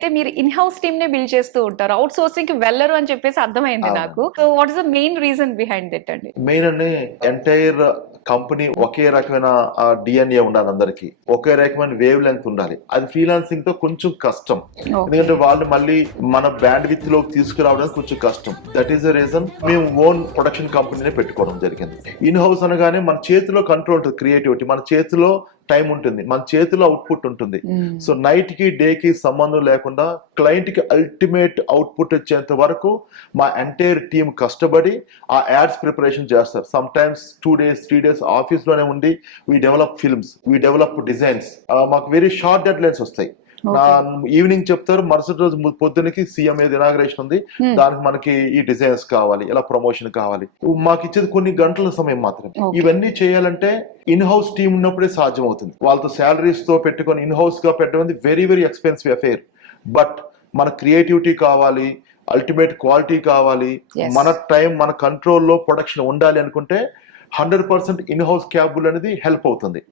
అంటే మీరు in house team నే బిల్డ్ చేస్తూ ఉంటారు, అవుట్ సోర్సింగ్ కి వెళ్ళరు అని చెప్పేసి అర్థమైంది నాకు. So what is the main reason behind that అండి? మెయిన్ అంటే ఎంటైర్ కంపెనీ ఒకే రకమైన డిఎన్ఏ ఉండాలి, అందరికి ఒకే రకమైన వేవ్ లెంత్ ఉండాలి. అది ఫ్రీలాన్సింగ్ తో కొంచెం కష్టం, ఎందుకంటే వాళ్ళు మళ్ళీ మన బ్యాండ్ విత్ లోకి తీసుకురావడానికి కొంచెం కష్టం. దట్ ఈస్ ద రీజన్ మేము ఓన్ ప్రొడక్షన్ కంపెనీనే పెట్టుకోవడం జరిగింది. ఇన్ హౌస్ అనగానే మన చేతిలో కంట్రోల్ ఉంటుంది, క్రియేటివిటీ మన చేతిలో, టైం ఉంటుంది, మన చేతిలో అవుట్పుట్ ఉంటుంది. సో నైట్ కి డే కి సంబంధం లేకుండా క్లయింట్ కి అల్టిమేట్ అవుట్పుట్ వచ్చేంత వరకు మా ఎంటైర్ టీమ్ కష్టపడి ఆ యాడ్స్ ప్రిపరేషన్ చేస్తారు. Some times 2 days 3 days office లోనే ఉండి we develop films, we develop designs. మాకు వెరీ షార్ట్ డెడ్ లైన్స్ వస్తాయి. నా ఈవినింగ్ చెప్తారు, మరుసటి రోజు పొద్దునకి సీఎం ఏది ఇనాగ్రేషన్ ఉంది, దానికి మనకి ఈ డిజైన్స్ కావాలి, ఇలా ప్రమోషన్ కావాలి. మాకు ఇచ్చేది కొన్ని గంటల సమయం మాత్రమే. ఇవన్నీ చేయాలంటే ఇన్ హౌస్ టీమ్ ఉన్నప్పుడే సాధ్యం అవుతుంది. వాళ్ళతో శాలరీస్ తో పెట్టుకొని ఇన్ హౌస్ గా పెట్టడం very very expensive affair. But మన క్రియేటివిటీ కావాలి, అల్టిమేట్ క్వాలిటీ కావాలి, మన టైం మన కంట్రోల్లో ప్రొడక్షన్ ఉండాలి అనుకుంటే 100% ఇన్ హౌస్ క్యాబుల్ అనేది హెల్ప్ అవుతుంది.